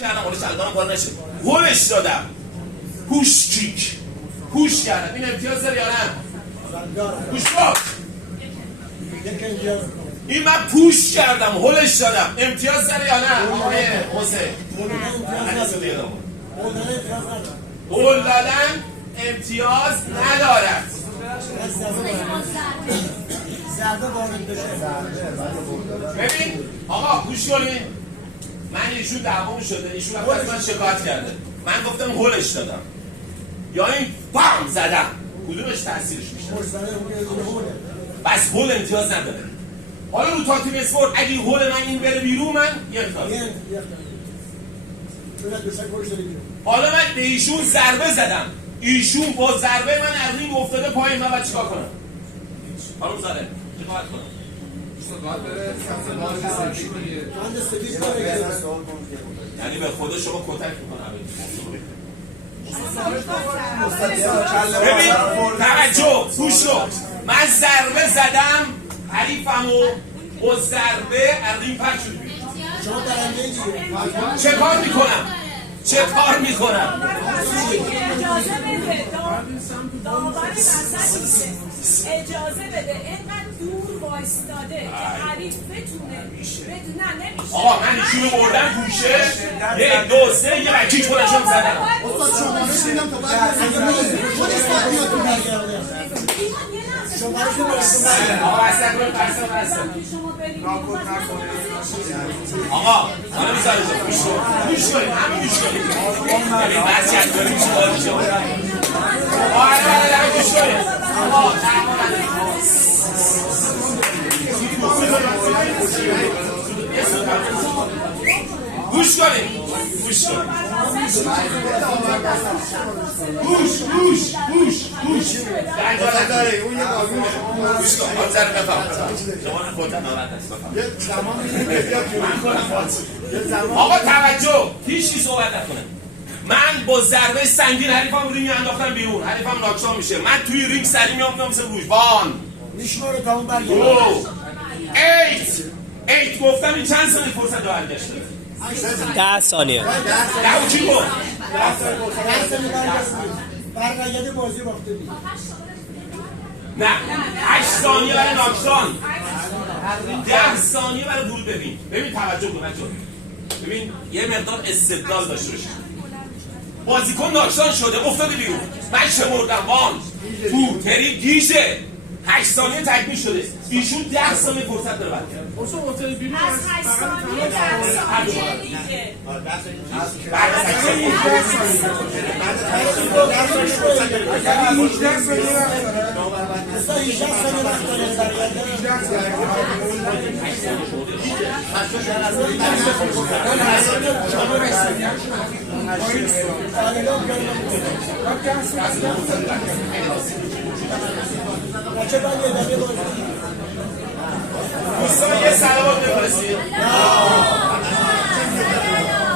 کردم حالا چندان کار نشه هولش دادم هوش کیک هوش کردم این امتیاز داره یا نه؟ هوش باش این من پوش کردم هولش دادم امتیاز داره یا نه؟ آقای حسین هول دادن امتیاز ندارد ببین آقا گوش کنین من ایشون دعوام شده ایشون از من شکایت کرده من گفتم هولش دادم یا این پام زدم کدومش تاثیرش بیشتره بس هول امتیاز نداره حالا رو تاتیم اسپورت اگه هول من این بره بیرون من یک تا حالا من به ایشون ضربه زدم ایشون با ضربه من از رینگ افتاده پایین من باید چیکار کنم خانم زاده چیکار کنم یعنی به خدا شما کتک میکنم ببین توجه گوش کن من ضربه زدم حریفمو با ضربه از رینگ پرت شد چه کار میکنم چه کار میکنم اجازه بده داور اجازه بده اینقدر دور وایستاده که حریف بتونه نه نمیشه آقا من ایشونو بردم گوشه 1 2 3 یه رکیک خودشم زدم آقا من میذارم گوش کنید همین گوش کنید ببین وضعیت داریم چیکار میشه آره گوش کنید گوش کنید گوش کنید گوش اون یه قانونه گوش کن آنجا رو بفهم زمان خودت ناراحت است بفهم آقا توجه هیچ کی صحبت نکنه من با ضربه سنگین حریفم رینگ انداختم بیرون حریفم ناکشان میشه من توی رینگ سری میافتم مثل روزبان میشماره تا اون برگرد 8 گفتم این چند ثانیه فرصت رو برگشته 10 ثانیه 10 چی گفت؟ 10 ثانیه برگرد بازی باخته دید نه 8 ثانیه برای ناکشان 10 ثانیه برای ورود ببین توجه کن ببین یه مقدار استدلال داشته باشید بازیکن ناکشان شده افتاده بیرون من شمردم وان تو تری گیشه 8 ثانیه تکمیل شده ایشون 10 ثانیه فرصت داره برگرد از 8 ثانیه 10 ثانیه دیگه بعد از 8 ثانیه بچه باید یه دقیقه